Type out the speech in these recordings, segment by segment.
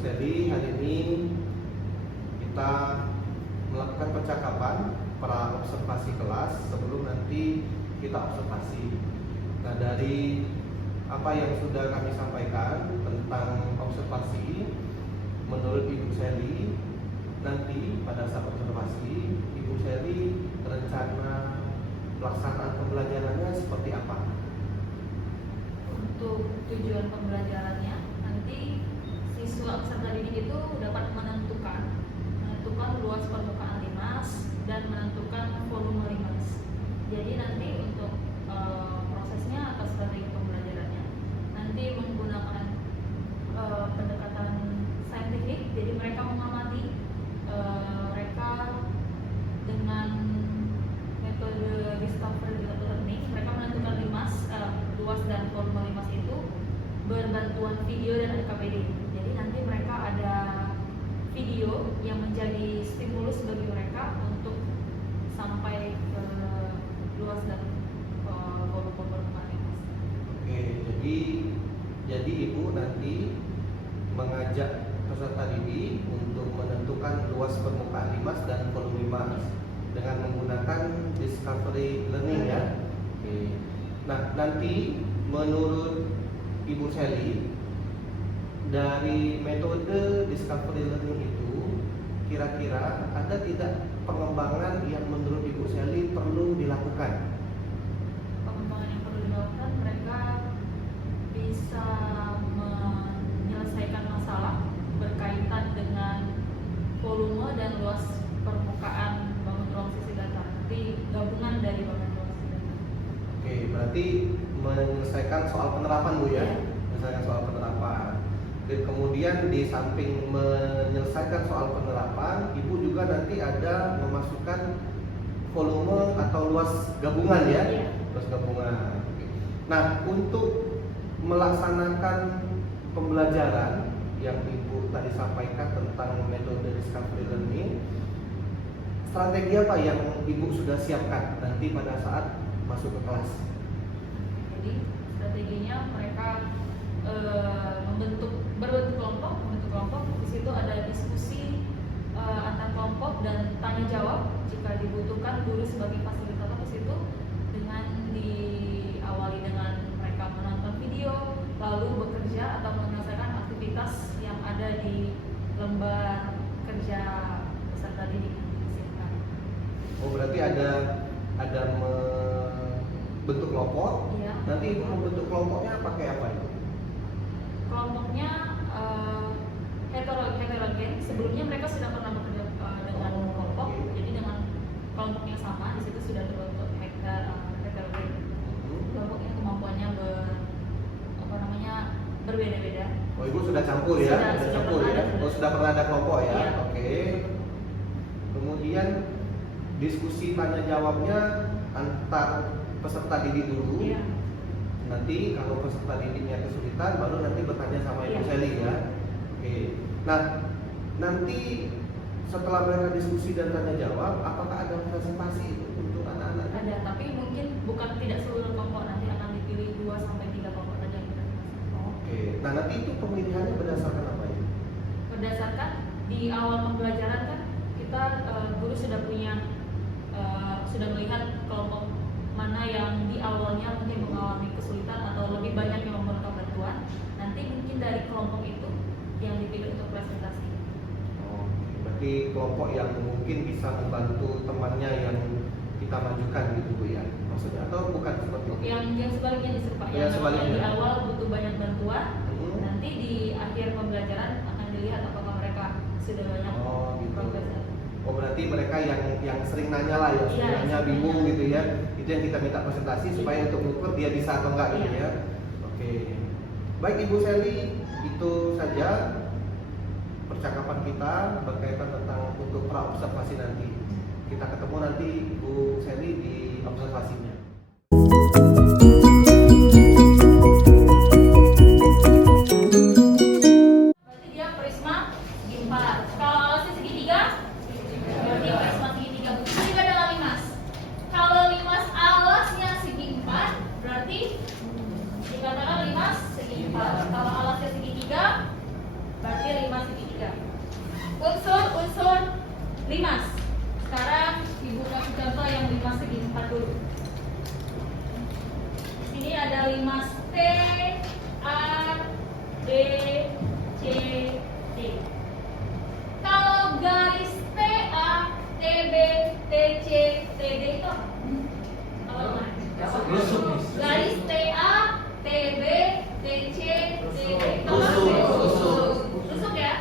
Sally, hari ini kita melakukan percakapan pra observasi kelas sebelum nanti kita observasi. Nah, dari apa yang sudah kami sampaikan tentang observasi, menurut Ibu Sally, nanti pada saat observasi, Ibu Sally rencana pelaksanaan pembelajarannya seperti apa? Untuk tujuan pembelajarannya, nanti siswa peserta didik itu dapat menentukan luas permukaan limas dan menentukan volume limas. Jadi nanti untuk prosesnya atau strategi pembelajarannya nanti menggunakan pendekatan saintifik. Jadi mereka mengamati mereka dengan metode discovery learning. Mereka menentukan limas, luas dan volume limas itu berbantuan video dan RKPD. Jadi nanti mereka ada video yang menjadi stimulus bagi mereka untuk sampai ke luas dan volume permukaan limas. Oke, jadi Ibu nanti mengajak peserta didik untuk menentukan luas permukaan limas dan volume limas dengan menggunakan discovery learning ya. Oke. Nah, nanti menurut Ibu Sally, dari metode discovery learning itu kira-kira ada tidak pengembangan yang menurut Ibu Sally perlu dilakukan? Pengembangan yang perlu dilakukan, mereka bisa menyelesaikan masalah berkaitan dengan volume dan luas permukaan bangun ruang sisi datar. Nanti gabungan dari bangun ruang sisi datar. Oke, berarti menyelesaikan soal penerapan Bu ya? Iya. Menyelesaikan soal penerapan. Dan kemudian di samping menyelesaikan soal penerapan, Ibu juga nanti ada memasukkan volume atau luas gabungan ya? Iya. Luas gabungan. Oke. Nah, untuk melaksanakan pembelajaran yang Ibu tadi sampaikan tentang metode discovery learning, strategi apa yang Ibu sudah siapkan nanti pada saat masuk ke kelas? Jadi strateginya mereka berbentuk kelompok. Di situ ada diskusi antar kelompok dan tanya jawab jika dibutuhkan. Guru sebagai fasilitator di situ dengan diawali dengan mereka menonton video, lalu bekerja atau menyelesaikan aktivitas yang ada di lembar kerja peserta didik yang disiapkan. Oh, berarti ada bentuk kelompok. Iya. Nanti Ibu membentuk kelompoknya pakai apa itu? Kelompoknya heterogen. Sebelumnya mereka sudah pernah bekerja dengan kelompok, jadi dengan kelompok yang sama di situ sudah terbentuk heterogen. Kelompoknya kemampuannya berbeda-beda. Oh, Ibu sudah campur ya? Sudah Campur pernah ya? ada. Oh, sudah pernah ada kelompok ya? Iya. Oke. Kemudian diskusi tanya jawabnya antar peserta didik dulu. Iya. Nanti kalau peserta didiknya kesulitan, baru nanti bertanya sama Ibu Iya. Sally ya. Oke. Nah, nanti setelah mereka diskusi dan tanya jawab, apakah ada presentasi untuk anak-anak? Ada, tapi mungkin bukan tidak seluruh kelompok, nanti akan dipilih 2-3 kelompok saja yang kita masuk. Oke. Nah, nanti itu pemilihannya berdasarkan apa ya? Berdasarkan di awal pembelajaran kan kita guru sudah melihat kelompok mana yang di awalnya mungkin mengalami kesulitan atau lebih banyak yang memerlukan bantuan. Nanti mungkin dari kelompok itu yang dipilih untuk presentasi. Oh, berarti kelompok yang mungkin bisa membantu temannya yang kita majukan gitu Bu ya, maksudnya, atau bukan seperti itu? Yang sebaliknya diserpa, Ya, sebaliknya. di awal butuh banyak bantuan, nanti di akhir pembelajaran akan dilihat apakah mereka sudah banyak Oh, gitu. progres. Oh, berarti mereka yang sering nanya lah, yang sering Iya, nanya sering bingung nanya. gitu ya, itu yang kita minta presentasi supaya untuk mengukur dia bisa atau enggak gitu Iya. ya. Oke, baik Ibu Sally, itu saja percakapan kita berkaitan tentang untuk pra observasi nanti. Kita ketemu nanti Ibu Sally di observasinya. Berarti dia prisma segi 4. Kalau alasnya segitiga, berarti prisma segitiga. Begitu juga dengan limas. Kalau limas alasnya segi 4, berarti dikatakan limas segi 4. Kalau alasnya segitiga, berarti limas segi limas. Sekarang ibu kasih contoh yang limas segi 4 dulu. Sini ada limas T, A, B, C, D. Kalau garis TA, TB, TC, TD itu apa? Garis TA, TB, TC, TD. Rusuk ya?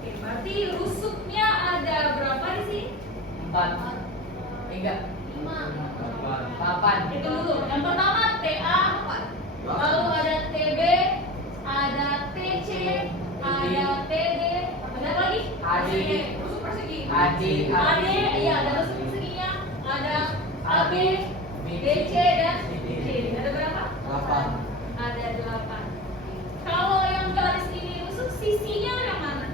Oke, berarti rusuknya ada berapa di sini? 4, 3, 8. Itu dulu. Yang pertama TA, lalu ada TB, ada TC, ada TD, ada apa lagi? AD. Rusuk persegi. AD, iya ada rusuk perseginya, ada AB, BC dan D. Ada berapa? 8. Ada 8. Kalau yang garis ini rusuk, sisinya yang mana?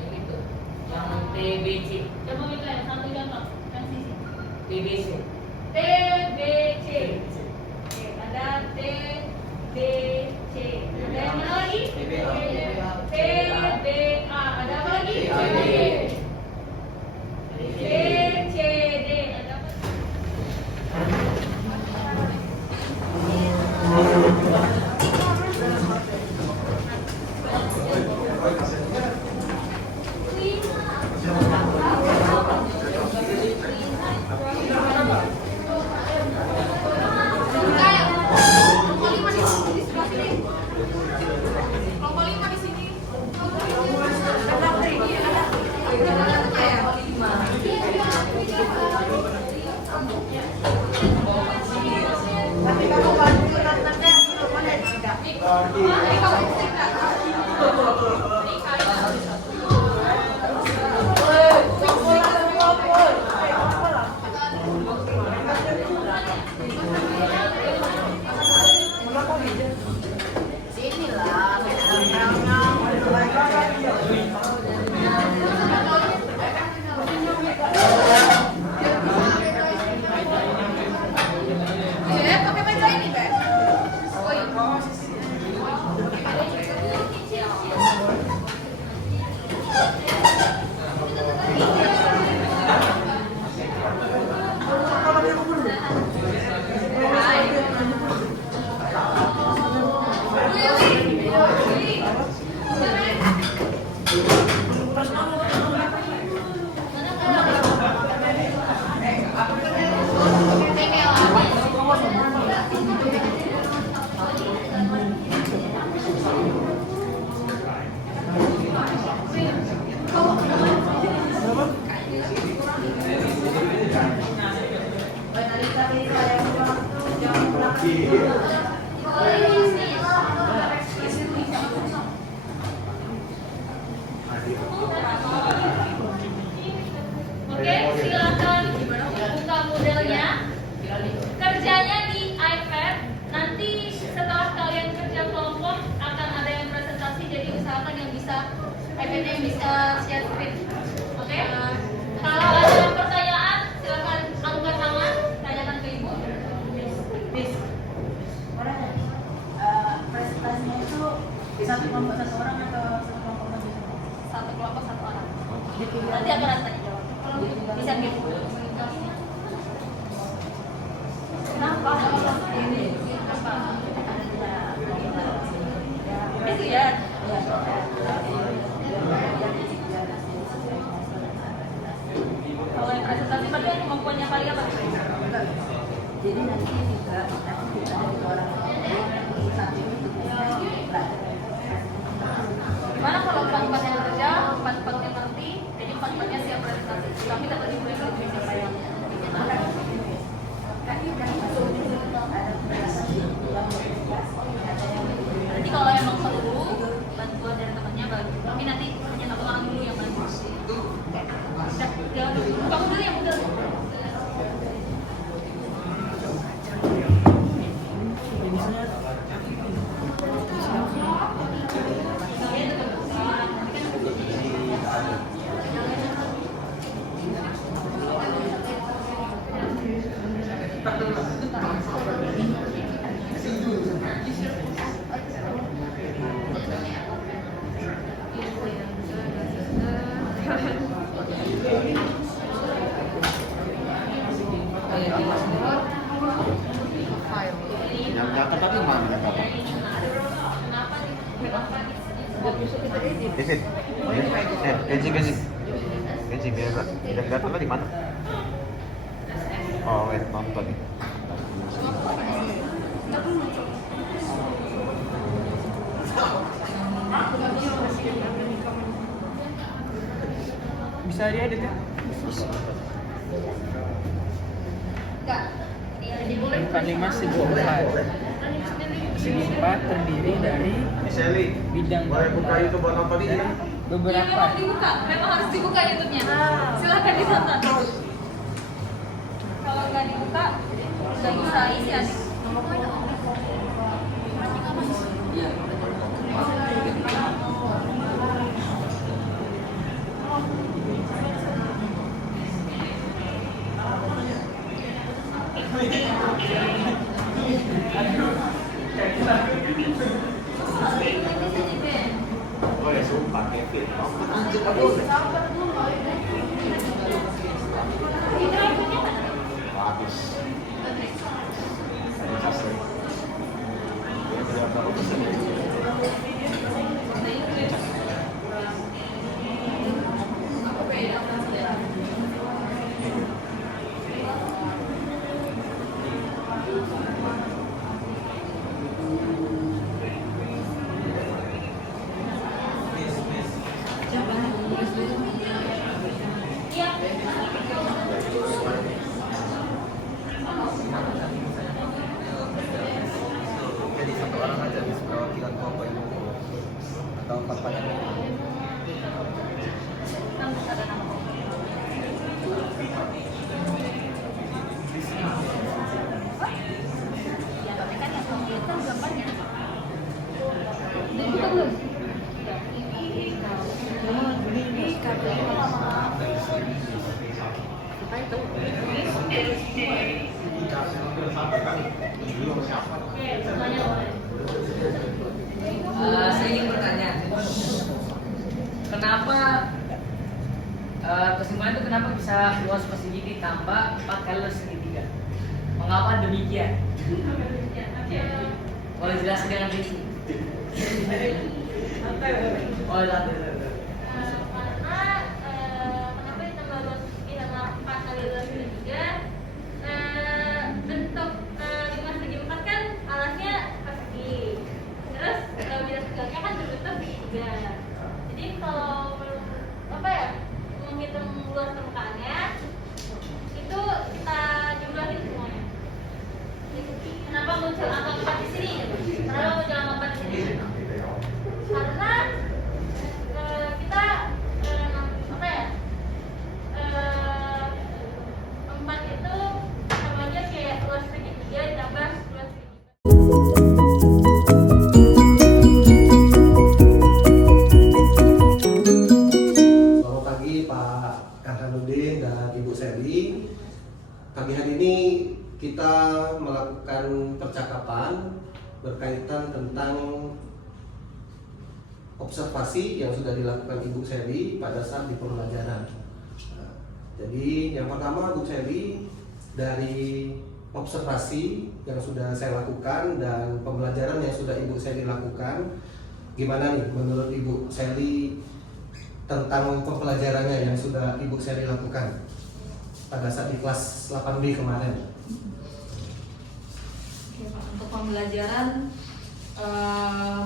Yang itu. Yang TBC. Coba minta yang satu contoh, yang sisi. TBC. TBC. Oke, ada TBC. Ada yang mana lagi? TBA. Ada apa lagi? BCD. Ada apa? Oke, silakan buka modelnya. Kerjanya di iPad. Nanti setelah kalian kerja kelompok akan ada yang presentasi. Jadi usahakan yang bisa iPad-nya yang bisa share screen. Oke? Kalau ada pertanyaan, silakan angkat tangan, tanyakan ke ibu. Presentasinya itu di satu kelompok satu orang atau satu kelompok satu orang? Satu kelompok satu orang. Dipilih. Nanti akan ada tanya jawab. Bisa gitu. Kenapa? Ini. Kenapa? Ada Bisa ya? Kalau yang presentasi berarti yang kemampuannya paling apa? Jadi nanti juga kita ada dua orang satu ini tugasnya belajar. Gimana kalau empat-empatnya kerja, empat-empatnya ngerti, jadi empat-empatnya siap presentasi. Tapi tetap ibu yang lebih siapa yang Nanti kalau emang perlu bantuan dari temannya bagus. Tapi nanti hanya satu orang dulu yang bantu. Jangan dulu. Kamu dulu yang bener. Kesit. Keji biar tidak gatal di mana? Oh, wait, nonton. Bisa diedit ya? Bukan 5 segi 4. Segi 4 terdiri dari Shelly, bidang boleh buka YouTube nonton ini? Iya, beberapa. memang dibuka, memang harus dibuka YouTube-nya. Silakan ditonton. Kalau nggak dibuka, nggak bisa isi adik. Oh ya, sumpah Kevin. Habis. Jadi satu orang aja bisa perwakilan kelompok ini atau kampanye. Ya, tapi kan yang komputer gambarnya. Dibuka belum? Apa itu? Saya ingin bertanya, kenapa kesimpulan itu kenapa bisa luas persegi ditambah 4 kali luas segitiga? Mengapa demikian? Boleh jelaskan dengan rinci? Oh, Karena kenapa ditambah luas ditambah 4 kali luas segitiga? Bentuk 5 segi 4 kan alasnya persegi. Terus bila tegaknya kan berbentuk segitiga. Jadi kalau apa ya menghitung luas permukaannya itu kita jumlahin semuanya. Kenapa muncul angka 4 di sini? Kenapa muncul angka 4 di sini? Karena kita apa ya 4 itu sama aja kayak luas segitiga ditambah luas segitiga. Selamat pagi Pak Kahanuddin dan Ibu Sally. Pagi hari ini kita melakukan percakapan berkaitan tentang observasi yang sudah dilakukan Ibu Sally pada saat di pembelajaran. Nah, jadi yang pertama Bu Sally, dari observasi yang sudah saya lakukan dan pembelajaran yang sudah Ibu Sally lakukan, gimana nih menurut Ibu Sally tentang pembelajarannya yang sudah Ibu Sally lakukan pada saat di kelas 8B kemarin? Oke, Pak. Untuk pembelajaran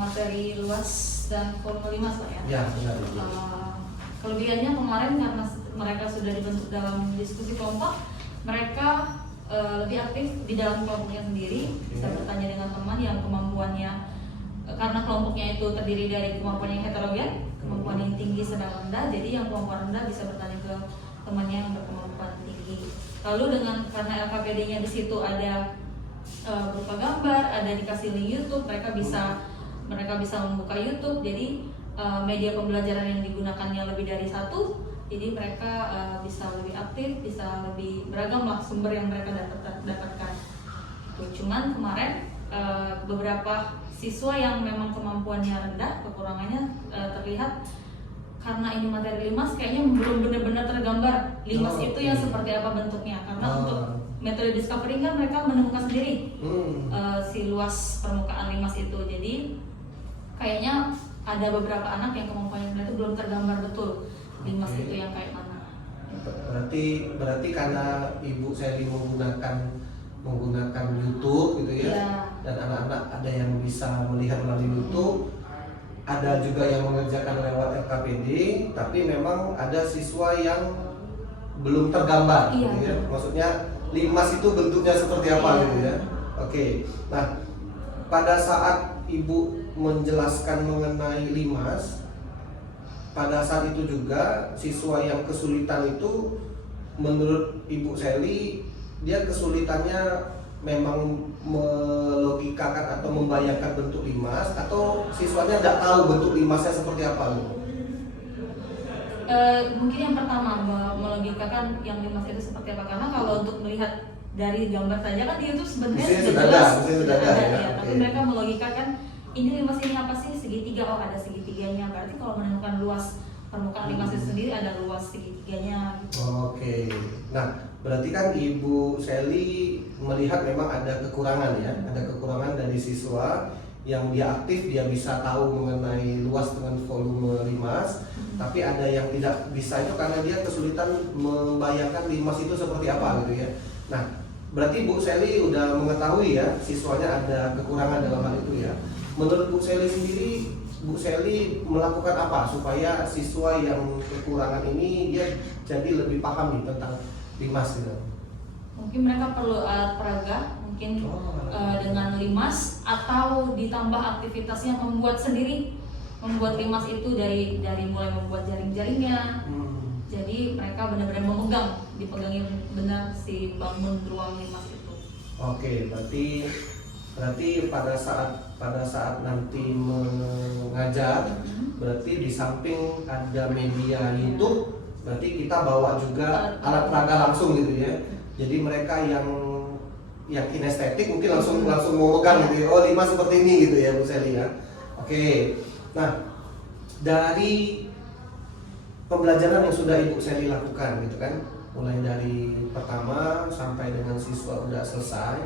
materi luas dan formula 5 Pak ya. Ya, benar. Kelebihannya kemarin karena mereka sudah dibentuk dalam diskusi kelompok, mereka lebih aktif di dalam kelompoknya sendiri, bisa bertanya dengan teman yang kemampuannya karena kelompoknya itu terdiri dari kemampuan yang heterogen, kemampuan yang tinggi sedang rendah, jadi yang kemampuan rendah bisa bertanya ke temannya yang berkemampuan tinggi. Lalu dengan karena LKPD-nya di situ ada berupa gambar, ada dikasih link YouTube, mereka bisa membuka YouTube, jadi media pembelajaran yang digunakannya lebih dari satu, jadi mereka bisa lebih aktif, bisa lebih beragam lah sumber yang mereka dapatkan. Cuman kemarin beberapa siswa yang memang kemampuannya rendah, kekurangannya terlihat karena ini materi limas kayaknya belum benar-benar tergambar limas itu yang seperti apa bentuknya, karena untuk metode discovery kan mereka menemukan sendiri si luas permukaan limas itu, jadi kayaknya ada beberapa anak yang kemampuannya itu belum tergambar betul limas Oke. itu yang kayak mana. Berarti karena Ibu Sally menggunakan YouTube gitu ya. Iya. Dan anak-anak ada yang bisa melihat melalui YouTube, ada juga yang mengerjakan lewat LKPD, tapi memang ada siswa yang belum tergambar Iya. gitu ya. Maksudnya limas itu bentuknya seperti apa Iya. gitu ya. Oke. Nah, pada saat Ibu menjelaskan mengenai limas, pada saat itu juga siswa yang kesulitan itu menurut Ibu Sally dia kesulitannya memang melogikakan atau membayangkan bentuk limas, atau siswanya tidak tahu bentuk limasnya seperti apa gitu? Mungkin yang pertama melogikakan yang limas itu seperti apa, karena kalau untuk melihat dari gambar saja kan dia itu sebenarnya Mestinya sudah sudah jelas, ada, mestinya sudah ada, ya. Tapi Oke. mereka melogikakan ini limas ini apa sih, segitiga, oh ada segitiganya, berarti kalau menemukan luas permukaan limas itu sendiri ada luas segitiganya gitu. Oke. Nah, berarti kan Ibu Sally melihat memang ada kekurangan ya, ada kekurangan dari siswa yang dia aktif, dia bisa tahu mengenai luas dengan volume limas, tapi ada yang tidak bisa itu karena dia kesulitan membayangkan limas itu seperti apa gitu ya. Nah, berarti Bu Sally udah mengetahui ya siswanya ada kekurangan dalam hal itu ya. Menurut Bu Sally sendiri, Bu Sally melakukan apa supaya siswa yang kekurangan ini dia jadi lebih paham nih tentang limas gitu? Mungkin mereka perlu alat peraga, mungkin Oh. dengan limas, atau ditambah aktivitasnya membuat sendiri, membuat limas itu dari mulai membuat jaring-jaringnya. Jadi mereka benar-benar memegang, dipegangin benar si bangun ruang limas itu. Oke, berarti pada saat nanti mengajar, berarti di samping ada media YouTube, berarti kita bawa juga alat peraga langsung gitu ya. Jadi mereka yang kinestetik mungkin langsung mau megang gitu ya. Oh, limas seperti ini gitu ya Bu Sally ya. Oke. Nah, dari pembelajaran yang sudah Ibu Sally lakukan gitu kan, mulai dari pertama sampai dengan siswa udah selesai,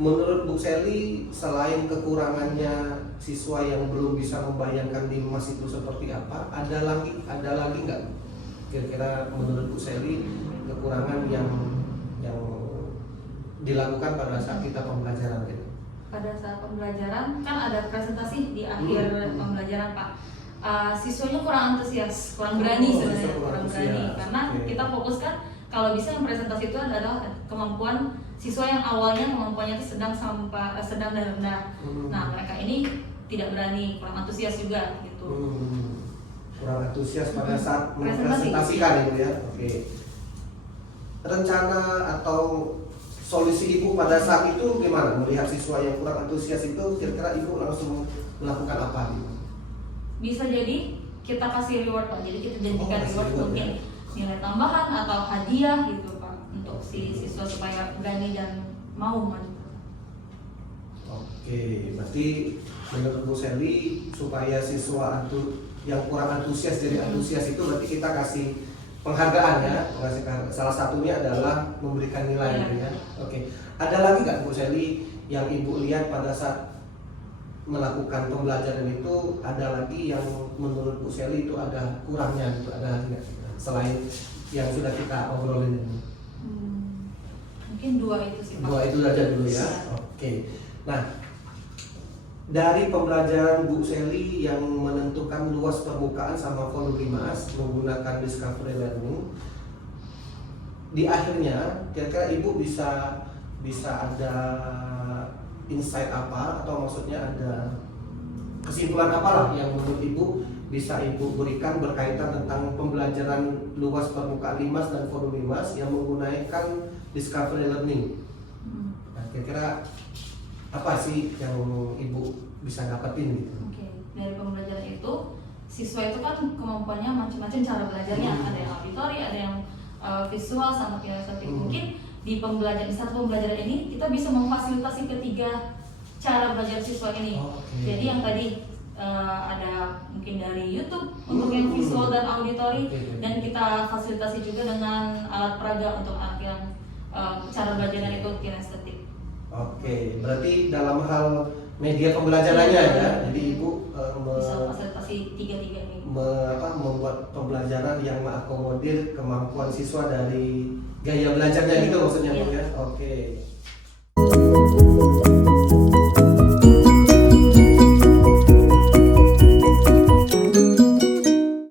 menurut Bu Sally selain kekurangannya siswa yang belum bisa membayangkan limas itu seperti apa, ada lagi nggak kira-kira menurut Bu Sally kekurangan yang dilakukan pada saat kita pembelajaran gitu? Pada saat pembelajaran kan ada presentasi di akhir pembelajaran Pak. Siswanya kurang antusias, kurang berani Oh, sebenarnya, siswa kurang kurang berani antusias. karena Oke. kita fokuskan kalau bisa yang presentasi itu adalah kemampuan siswa yang awalnya kemampuannya itu sedang dan rendah. Nah, mereka ini tidak berani, kurang antusias juga gitu. Kurang antusias pada saat Presentasi. mempresentasikan itu ya. Oke. Rencana atau solusi Ibu pada saat itu gimana? Melihat siswa yang kurang antusias itu, kira-kira Ibu langsung melakukan apa? Bisa jadi kita kasih reward Pak, jadi kita janjikan kasih reward reward, mungkin nilai tambahan atau hadiah gitu Pak, untuk si siswa supaya berani dan mau maju. Oke, berarti menurut Bu Sally supaya siswa yang kurang antusias jadi antusias itu berarti kita kasih penghargaan ya. Salah satunya adalah memberikan nilai gitu ya. Oke. Ada lagi nggak Bu Sally yang Ibu lihat pada saat melakukan pembelajaran itu, ada lagi yang menurut Bu Sally itu ada kurangnya gitu, ada lagi nggak selain yang sudah kita obrolin ini? Mungkin dua itu sih Pak. Dua itu saja dulu ya. Oke. Nah, dari pembelajaran Bu Sally yang menentukan luas permukaan sama volume limas menggunakan discovery learning, di akhirnya kira-kira Ibu bisa ada insight apa, atau maksudnya ada kesimpulan apa lah yang menurut Ibu bisa Ibu berikan berkaitan tentang pembelajaran luas permukaan limas dan volume limas yang menggunakan discovery learning. Nah, kira-kira apa sih yang Ibu bisa dapetin gitu? Oke, dari pembelajaran itu siswa itu kan kemampuannya macam-macam cara belajarnya, ada yang auditori, ada yang visual sama kinestetik. Mungkin di satu pembelajaran ini kita bisa memfasilitasi ketiga cara belajar siswa ini. Oke. Jadi yang tadi ada mungkin dari YouTube untuk yang visual dan auditori, Oke. dan kita fasilitasi juga dengan alat peraga untuk anak yang cara belajarnya itu kinestetik. Oke, berarti dalam hal media pembelajarannya ya. Jadi ibu Bisa fasilitasi tiga-tiga ini. membuat pembelajaran yang mengakomodir kemampuan siswa dari gaya belajarnya gitu maksudnya Bu ya. Oke.